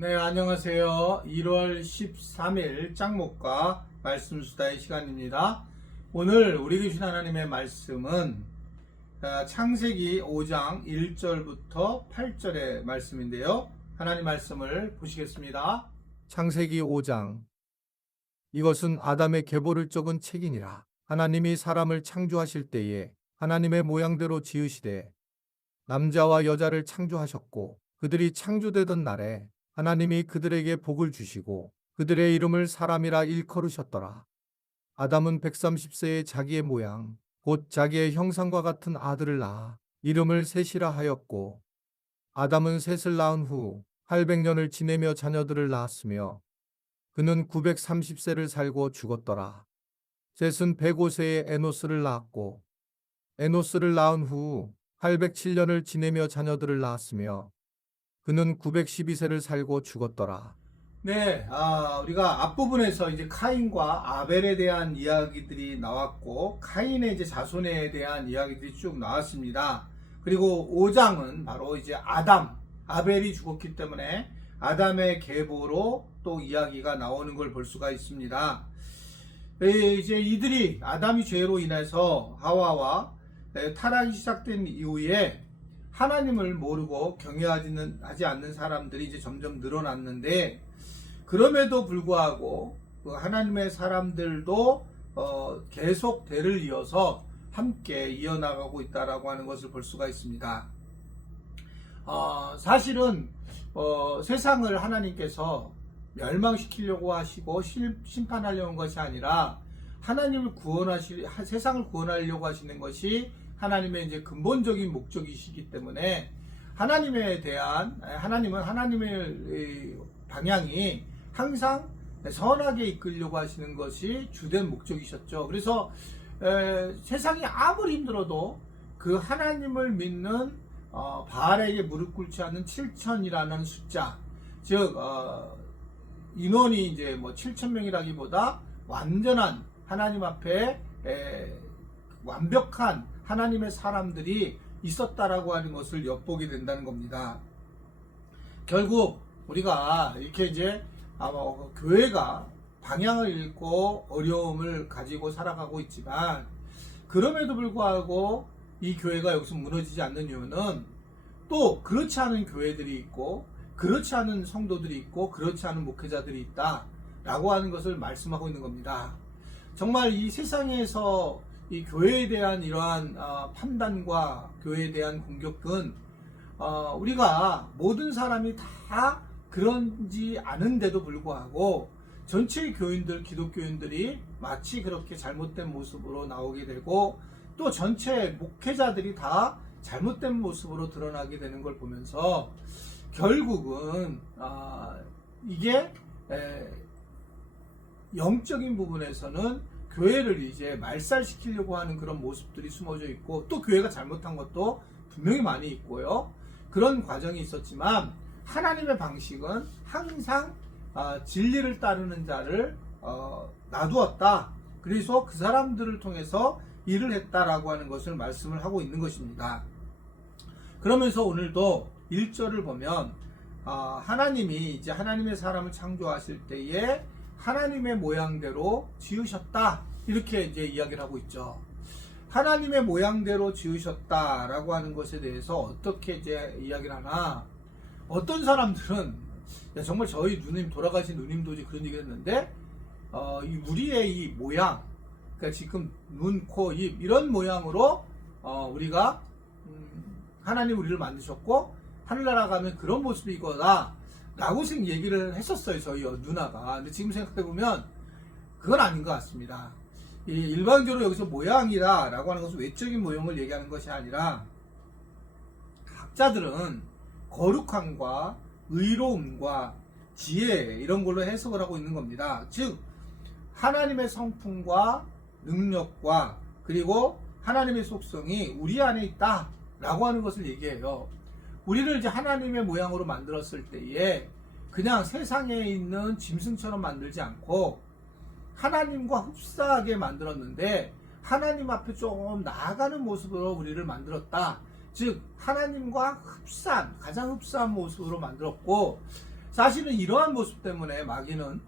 네, 안녕하세요. 1월 13일 짱목과 말씀 수다의 시간입니다. 오늘 우리 계신 하나님의 말씀은 창세기 5장 1절부터 8절의 말씀인데요. 하나님 말씀을 보시겠습니다. 창세기 5장. 이것은 아담의 계보를 적은 책이니라. 하나님이 사람을 창조하실 때에 하나님의 모양대로 지으시되 남자와 여자를 창조하셨고, 그들이 창조되던 날에 하나님이 그들에게 복을 주시고 그들의 이름을 사람이라 일컬으셨더라. 아담은 130세에 자기의 모양 곧 자기의 형상과 같은 아들을 낳아 이름을 셋이라 하였고, 아담은 셋을 낳은 후 800년을 지내며 자녀들을 낳았으며 그는 930세를 살고 죽었더라. 셋은 105세에 에노스를 낳았고, 에노스를 낳은 후 807년을 지내며 자녀들을 낳았으며 그는 912세를 살고 죽었더라. 네, 우리가 앞부분에서 이제 카인과 아벨에 대한 이야기들이 나왔고, 카인의 이제 자손에 대한 이야기들이 쭉 나왔습니다. 그리고 5장은 바로 이제 아벨이 죽었기 때문에 아담의 계보로 또 이야기가 나오는 걸 볼 수가 있습니다. 이제 이들이 아담이 죄로 인해서 하와와 타락이 시작된 이후에 하나님을 모르고 경외하지 않는 사람들이 이제 점점 늘어났는데, 그럼에도 불구하고 그 하나님의 사람들도 계속 대를 이어서 함께 이어나가고 있다라고 하는 것을 볼 수가 있습니다. 사실은 세상을 하나님께서 멸망시키려고 하시고 심판하려는 것이 아니라 세상을 구원하려고 하시는 것이 하나님의 이제 근본적인 목적이시기 때문에 하나님은 하나님의 방향이 항상 선하게 이끌려고 하시는 것이 주된 목적이셨죠. 그래서 세상이 아무리 힘들어도 그 하나님을 믿는 바알에게 무릎 꿇지 않는 7천이라는 숫자, 즉 인원이 이제 뭐 7,000명이라기보다 완전한 하나님 앞에 완벽한 하나님의 사람들이 있었다라고 하는 것을 엿보게 된다는 겁니다. 결국 우리가 이렇게 이제 교회가 방향을 잃고 어려움을 가지고 살아가고 있지만, 그럼에도 불구하고 이 교회가 여기서 무너지지 않는 이유는 또 그렇지 않은 교회들이 있고, 그렇지 않은 성도들이 있고, 그렇지 않은 목회자들이 있다라고 하는 것을 말씀하고 있는 겁니다. 정말 이 세상에서 이 교회에 대한 이러한 판단과 교회에 대한 공격은 우리가 모든 사람이 다 그런지 않은데도 불구하고 전체 교인들, 기독교인들이 마치 그렇게 잘못된 모습으로 나오게 되고, 또 전체 목회자들이 다 잘못된 모습으로 드러나게 되는 걸 보면서 결국은 이게 영적인 부분에서는 교회를 이제 말살시키려고 하는 그런 모습들이 숨어져 있고, 또 교회가 잘못한 것도 분명히 많이 있고요. 그런 과정이 있었지만 하나님의 방식은 항상 진리를 따르는 자를 놔두었다. 그래서 그 사람들을 통해서 일을 했다라고 하는 것을 말씀을 하고 있는 것입니다. 그러면서 오늘도 1절을 보면 하나님이 이제 하나님의 사람을 창조하실 때에 하나님의 모양대로 지으셨다, 이렇게 이제 이야기를 하고 있죠. 하나님의 모양대로 지으셨다라고 하는 것에 대해서 어떻게 이제 이야기를 하나? 어떤 사람들은 정말 저희 누님, 돌아가신 누님도 그런 얘기를 했는데, 우리의 이 모양, 그러니까 지금 눈, 코, 입 이런 모양으로 우리가 하나님 우리를 만드셨고 하늘나라 가면 그런 모습이 이거다 라고 얘기를 했었어요, 저희 누나가. 근데 지금 생각해보면 그건 아닌 것 같습니다. 일반적으로 여기서 모양이다 라고 하는 것은 외적인 모형을 얘기하는 것이 아니라, 학자들은 거룩함과 의로움과 지혜 이런 걸로 해석을 하고 있는 겁니다. 즉 하나님의 성품과 능력과 그리고 하나님의 속성이 우리 안에 있다 라고 하는 것을 얘기해요. 우리를 이제 하나님의 모양으로 만들었을 때에 그냥 세상에 있는 짐승처럼 만들지 않고 하나님과 흡사하게 만들었는데, 하나님 앞에 좀 나아가는 모습으로 우리를 만들었다. 즉 하나님과 가장 흡사한 모습으로 만들었고, 사실은 이러한 모습 때문에 마귀는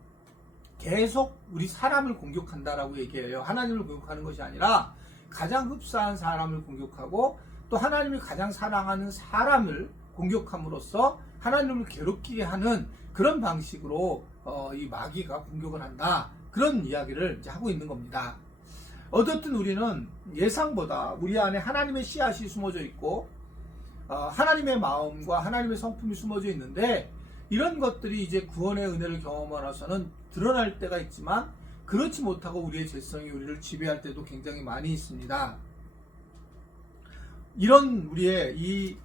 계속 우리 사람을 공격한다라고 얘기해요. 하나님을 공격하는 것이 아니라 가장 흡사한 사람을 공격하고 또 하나님이 가장 사랑하는 사람을 공격함으로써 하나님을 괴롭게 하는 그런 방식으로 이 마귀가 공격을 한다. 그런 이야기를 이제 하고 있는 겁니다. 어떻든 우리는 예상보다 우리 안에 하나님의 씨앗이 숨어져 있고 하나님의 마음과 하나님의 성품이 숨어져 있는데 이런 것들이 이제 구원의 은혜를 경험하면서는 드러날 때가 있지만 그렇지 못하고 우리의 죄성이 우리를 지배할 때도 굉장히 많이 있습니다. 이런 우리의 이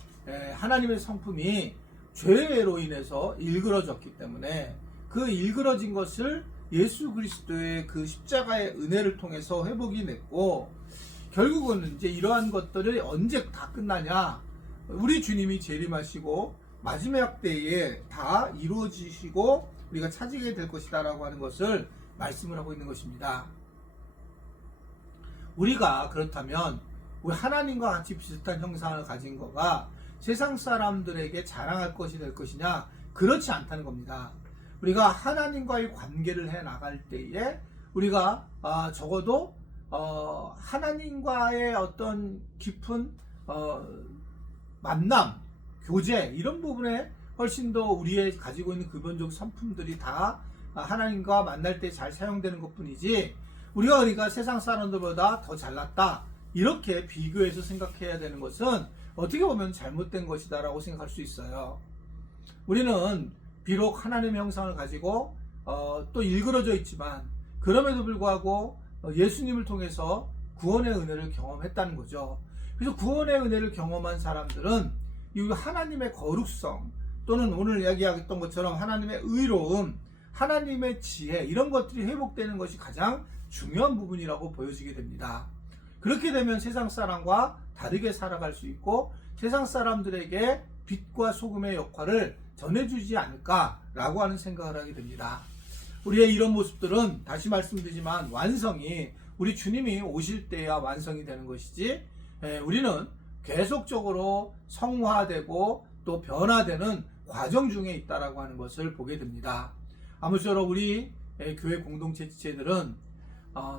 하나님의 성품이 죄로 인해서 일그러졌기 때문에 그 일그러진 것을 예수 그리스도의 그 십자가의 은혜를 통해서 회복이 됐고 결국은 이제 이러한 것들이 언제 다 끝나냐? 우리 주님이 재림하시고 마지막 때에 다 이루어지시고 우리가 찾게 될 것이다라고 하는 것을 말씀을 하고 있는 것입니다. 우리가 그렇다면 우리 하나님과 같이 비슷한 형상을 가진 거가 세상 사람들에게 자랑할 것이 될 것이냐? 그렇지 않다는 겁니다. 우리가 하나님과의 관계를 해 나갈 때에 우리가 적어도 하나님과의 어떤 깊은 만남, 교제 이런 부분에 훨씬 더 우리의 가지고 있는 근본적 성품들이 다 하나님과 만날 때 잘 사용되는 것뿐이지 우리가 세상 사람들보다 더 잘났다 이렇게 비교해서 생각해야 되는 것은 어떻게 보면 잘못된 것이다 라고 생각할 수 있어요. 우리는 비록 하나님의 형상을 가지고 또 일그러져 있지만 그럼에도 불구하고 예수님을 통해서 구원의 은혜를 경험했다는 거죠. 그래서 구원의 은혜를 경험한 사람들은 이 하나님의 거룩성 또는 오늘 이야기했던 것처럼 하나님의 의로움, 하나님의 지혜 이런 것들이 회복되는 것이 가장 중요한 부분이라고 보여지게 됩니다. 그렇게 되면 세상 사람과 다르게 살아갈 수 있고 세상 사람들에게 빛과 소금의 역할을 전해주지 않을까라고 하는 생각을 하게 됩니다. 우리의 이런 모습들은 다시 말씀드리지만 완성이 우리 주님이 오실 때야 완성이 되는 것이지 우리는 계속적으로 성화되고 또 변화되는 과정 중에 있다라고 하는 것을 보게 됩니다. 아무쪼록 우리 교회 공동체 지체들은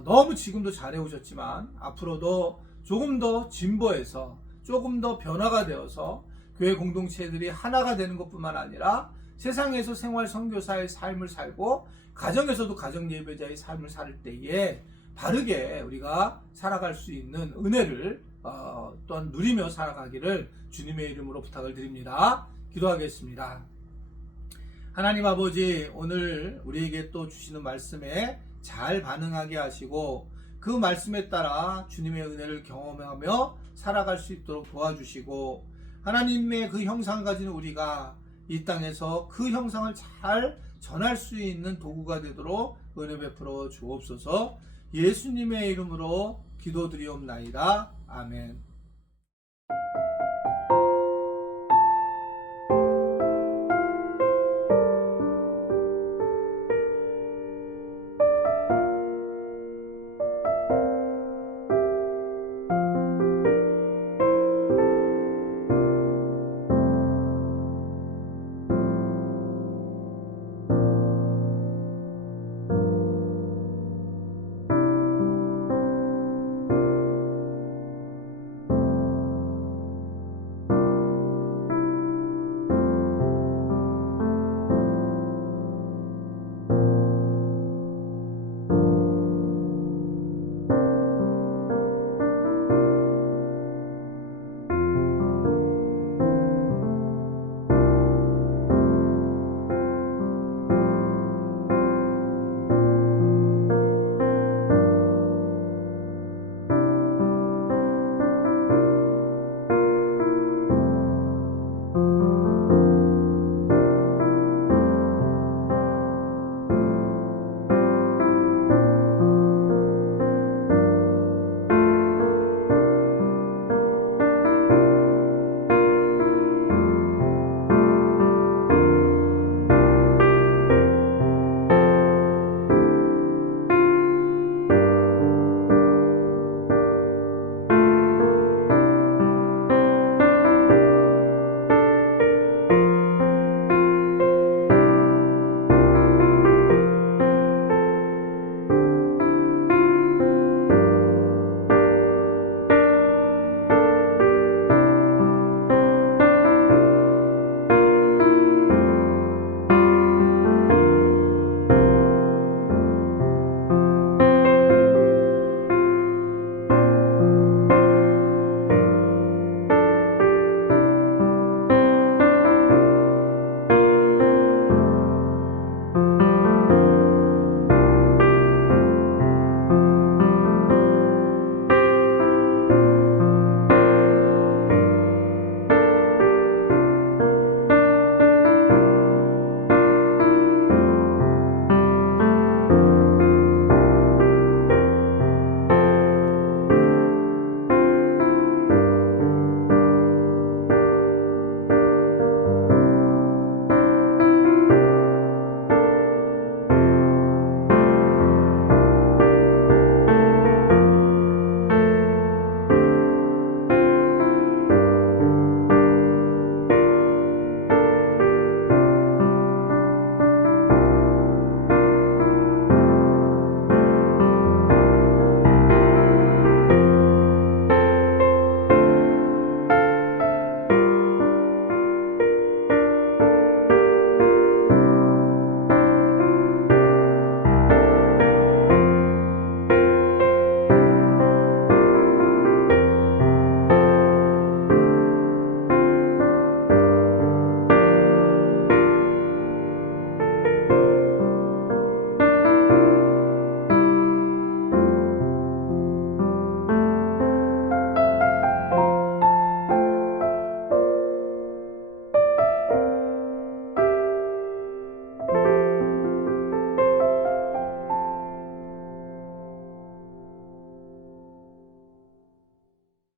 너무 지금도 잘해오셨지만 앞으로도 조금 더 진보해서 조금 더 변화가 되어서 교회 공동체들이 하나가 되는 것뿐만 아니라 세상에서 생활 선교사의 삶을 살고 가정에서도 가정 예배자의 삶을 살 때에 바르게 우리가 살아갈 수 있는 은혜를 또한 누리며 살아가기를 주님의 이름으로 부탁을 드립니다. 기도하겠습니다. 하나님 아버지, 오늘 우리에게 또 주시는 말씀에 잘 반응하게 하시고 그 말씀에 따라 주님의 은혜를 경험하며 살아갈 수 있도록 도와주시고 하나님의 그 형상 가진 우리가 이 땅에서 그 형상을 잘 전할 수 있는 도구가 되도록 은혜 베풀어 주옵소서. 예수님의 이름으로 기도드리옵나이다. 아멘.